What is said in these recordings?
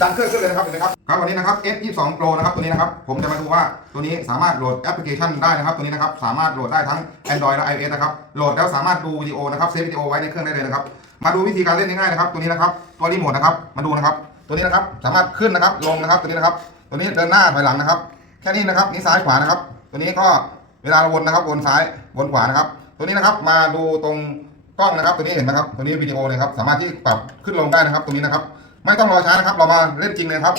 ดันเครื่องขึ้นเลยนะครับเห็นไหมครับครับวันนี้นะครับ S22 Pro นะครับตัวนี้นะครับผมจะมาดูว่าตัวนี้สามารถโหลดแอปพลิเคชันได้นะครับตัวนี้นะครับสามารถโหลดได้ทั้ง Android และ iOS นะครับโหลดแล้วสามารถดูวิดีโอนะครับเซฟวิดีโอไว้ในเครื่องได้เลยนะครับมาดูวิธีการเล่นง่ายๆนะครับตัวนี้นะครับตัวรีโมทนะครับมาดูนะครับตัวนี้นะครับสามารถขึ้นนะครับลงนะครับตัวนี้นะครับ ตัวนี้เดินหน้าถอยหลังนะครับ แค่นี้นะครับนี่ซ้ายขวานะครับ ตัวนี้ก็เวลาวนนะครับวนซ้ายวนขวานะครับ ตัวนี้นะครับมาดูตรงกล้องนะครับ ตัวนี้เห็นไหมครับตัวนี้วิดีโอเลยครับสามารถที่ปรับขึ้นลงได้นะครับตรงนี้นะครับ ไม่ต้องรอช้านะครับ เรามาเล่นจริงเลยครับ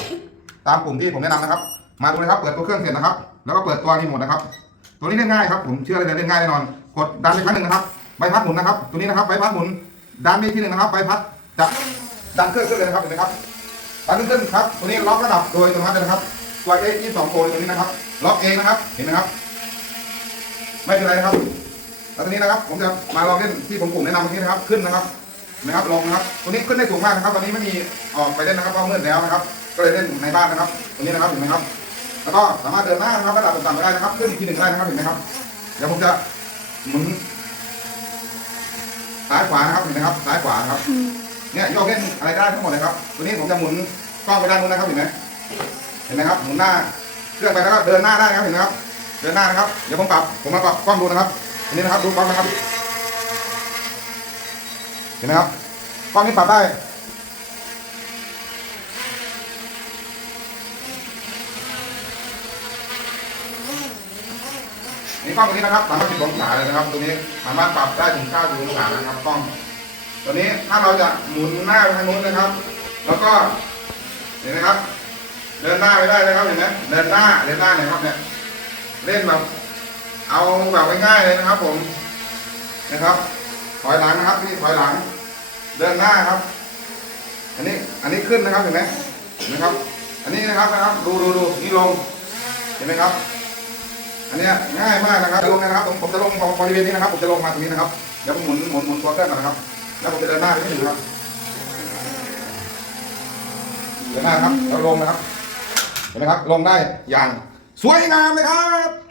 ตามปุ่มที่ผมแนะนำนะครับ มาดูนะครับ เปิดตัวเครื่องเสร็จนะครับ แล้วก็เปิดตัวรีโมทนะครับ ตัวนี้เล่นง่ายครับ ผมเชื่อเลยเล่นง่ายแน่นอน กดดันไปครั้งหนึ่งนะครับ ใบพัดหมุนนะครับ ตัวนี้นะครับ ใบพัดหมุน ดันไปที่หนึ่งนะครับ ใบพัดจะดันเครื่องขึ้นเลยนะครับ เห็นไหมครับ ดันขึ้นครับ ตัวนี้ล็อกระดับโดยอัตโนมัติเลยนะครับ ตัว A 22 Pro ตัวนี้นะครับ ล็อกเองนะครับ เห็นไหมครับ ไม่เป็นไรนะครับแล้วตัวนี้นะครับ ผมจะมาลองเล่นที่ผมปุ่มแนะนำเมื่อกี้นะครับ ขึ้นนะครับ นะครับลงนะครับตัวนี้ขึ้นได้สูงมากนะครับตอนนี้ไม่มีออกไปเล่นนะครับเพราะมืดแล้วนะครับ ก็เลยเล่นในบ้านนะครับตัวนี้นะครับเห็นไหมครับ แล้วก็สามารถเดินหน้านะครับระดับต่ำๆได้นะครับ ขึ้นอีกทีหนึ่งได้นะครับเห็นไหมครับ เดี๋ยวผมจะหมุนซ้ายขวานะครับเห็นไหมครับซ้ายขวาครับเนี่ยโยกเล่นอะไรได้ทั้งหมดเลยครับ ตัวนี้ผมจะหมุนกล้องไปด้านนู้นนะครับเห็นไหมเห็นไหมครับหมุนหน้าเครื่องไปแล้วก็เดินหน้าได้นะครับเห็นไหมครับ เดินหน้านะครับเดี๋ยวผมปรับผมมาปรับกล้องดูนะครับอันนี้นะครับดูกล้องนะครับ เห็นไหมครับกล้องนี้ปรับได้นี่กล้องตัวนี้นะครับสามารถติดองศาเลยนะครับ ตัวนี้สามารถปรับได้ถึง90องศานะครับกล้อง ตัวนี้ถ้าเราจะหมุนหน้าไปทางนู้นนะครับ แล้วก็เห็นไหมครับ เดินหน้าไปได้เลยครับเห็นไหมเดินหน้าเดินหน้าเนี่ยครับเนี่ยเล่นแบบเอาแบบง่ายๆเลยนะครับผมนะครับ อยหลังนะครับพี่ถอยหลัง เดินหน้าครับ อันนี้อันนี้ขึ้นนะครับเห็นไหมเห็นไหมครับ อันนี้นะครับนะครับ ดูดูดูนี่ลง เห็นไหมครับ อันนี้ง่ายมากนะครับลงนะครับผมผมจะลงบริเวณนี้นะครับ ผมจะลงมาตรงนี้นะครับเดี๋ยวผมหมุนหมุนหมุนตัวเครื่องก่อนนะครับ แล้วผมจะเดินหน้าไปที่หนึ่งครับเดินหน้าครับแล้วลงนะครับเห็นไหมครับลงได้อย่างสวยงามเลยครับ